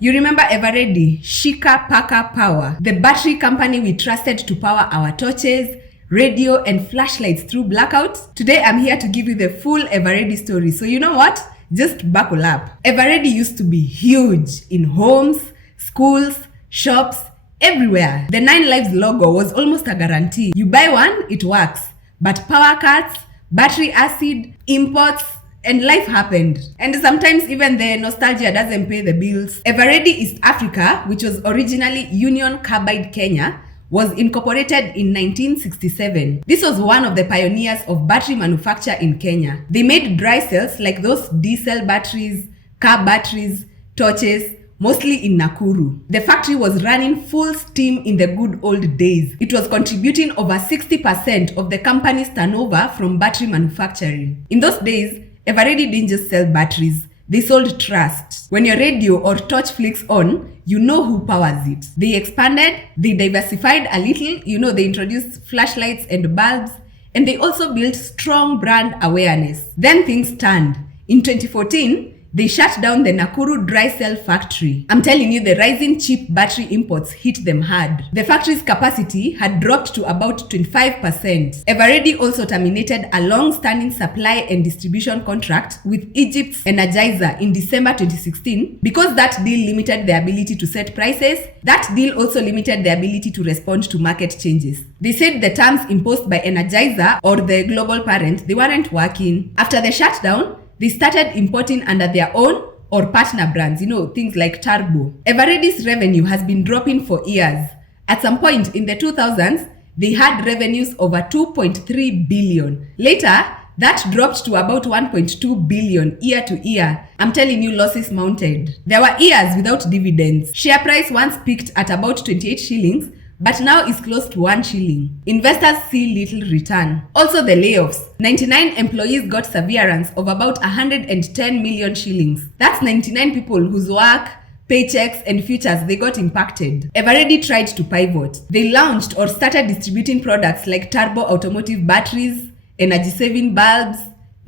You remember Eveready, Shika, Paka, Power, the battery company we trusted to power our torches, radio, and flashlights through blackouts? Today I'm here to give you the full Eveready story. So you know what? Just buckle up. Eveready used to be huge in homes, schools, shops, everywhere. The 9 Lives logo was almost a guarantee. You buy one, it works. But power cuts, battery acid, imports, and life happened. And sometimes even the nostalgia doesn't pay the bills. Eveready East Africa, which was originally Union Carbide Kenya, was incorporated in 1967. This was one of the pioneers of battery manufacture in Kenya. They made dry cells like those diesel batteries, car batteries, torches, mostly in Nakuru. The factory was running full steam in the good old days. It was contributing over 60% of the company's turnover from battery manufacturing. In those days, Eveready didn't just sell batteries, they sold trust. When your radio or torch flicks on, you know who powers it. They expanded, they diversified a little, they introduced flashlights and bulbs, and they also built strong brand awareness. Then things turned. In 2014, they shut down the Nakuru dry cell factory. I'm telling you, the rising cheap battery imports hit them hard. The factory's capacity had dropped to about 25%. Eveready also terminated a long-standing supply and distribution contract with Egypt's Energizer in December 2016 because that deal limited the ability to set prices. That deal also limited the ability to respond to market changes. They said the terms imposed by Energizer or the global parent, they weren't working. After the shutdown, they started importing under their own or partner brands, things like Turbo. Eveready's revenue has been dropping for years. At some point in the 2000s, they had revenues over 2.3 billion. Later, that dropped to about 1.2 billion year to year. I'm telling you, losses mounted. There were years without dividends. Share price once peaked at about 28 shillings, but now is close to 1 shilling. Investors see little return. Also the layoffs. 99 employees got severance of about 110 million shillings. That's 99 people whose work, paychecks, and futures they got impacted. Eveready tried to pivot. They launched or started distributing products like Turbo automotive batteries, energy-saving bulbs,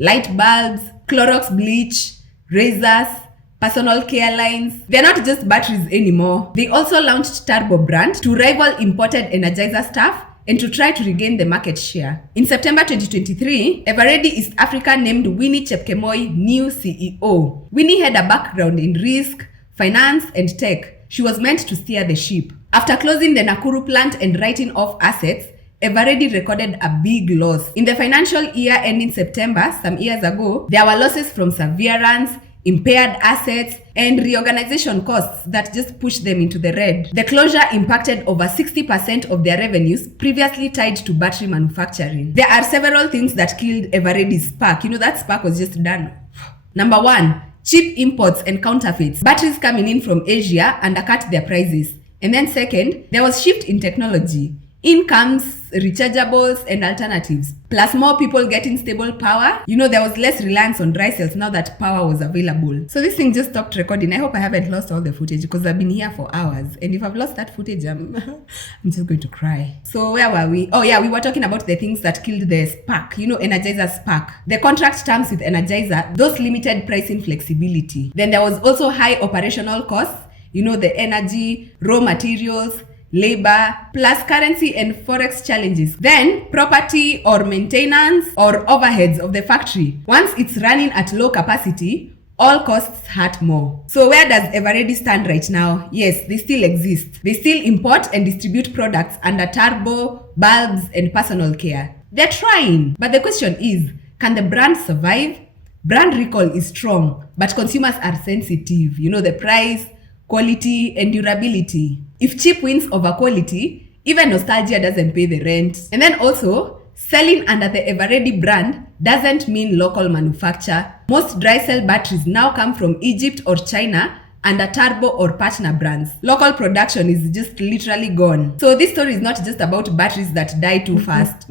light bulbs, Clorox bleach, razors, personal care lines. They're not just batteries anymore. They also launched Turbo brand to rival imported Energizer stuff and to try to regain the market share. In September 2023, Eveready East Africa named Winnie Chepkemoi new CEO. Winnie had a background in risk, finance, and tech. She was meant to steer the ship. After closing the Nakuru plant and writing off assets, Eveready recorded a big loss. In the financial year ending September, some years ago, there were losses from severance, impaired assets, and reorganization costs that just pushed them into the red. The closure impacted over 60% of their revenues previously tied to battery manufacturing. There are several things that killed Eveready's spark. That spark was just done. Number 1, cheap imports and counterfeits. Batteries coming in from Asia undercut their prices. And then second, there was shift in technology. In comes rechargeables and alternatives. Plus more people getting stable power. There was less reliance on dry cells now that power was available. So this thing just stopped recording. I hope I haven't lost all the footage because I've been here for hours. And if I've lost that footage, I'm just going to cry. So where were we? Oh yeah, we were talking about the things that killed the spark. Energizer spark. The contract terms with Energizer, those limited pricing flexibility. Then there was also high operational costs. The energy, raw materials, labor, plus currency and forex challenges. Then property or maintenance or overheads of the factory. Once it's running at low capacity, all costs hurt more. So where does Eveready stand right now? Yes, they still exist. They still import and distribute products under Turbo, bulbs, and personal care. They're trying, but the question is, can the brand survive? Brand recall is strong, but consumers are sensitive. The price, quality, and durability. If cheap wins over quality, even nostalgia doesn't pay the rent. And then also, selling under the Eveready brand doesn't mean local manufacture. Most dry cell batteries now come from Egypt or China under Turbo or partner brands. Local production is just literally gone. So this story is not just about batteries that die too fast.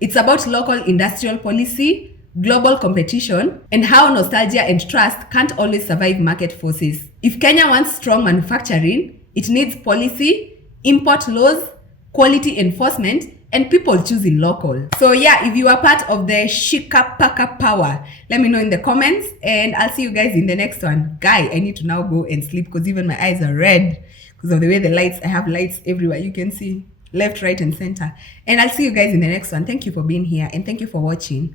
It's about local industrial policy, global competition, and how nostalgia and trust can't always survive market forces. If Kenya wants strong manufacturing, it needs policy, import laws, quality enforcement, and people choosing local. So yeah, if you are part of the shika paka power, let me know in the comments, and I'll see you guys in the next one. Guy, I need to now go and sleep because even my eyes are red because of the way the lights, I have lights everywhere. You can see left, right, and center. And I'll see you guys in the next one. Thank you for being here and thank you for watching.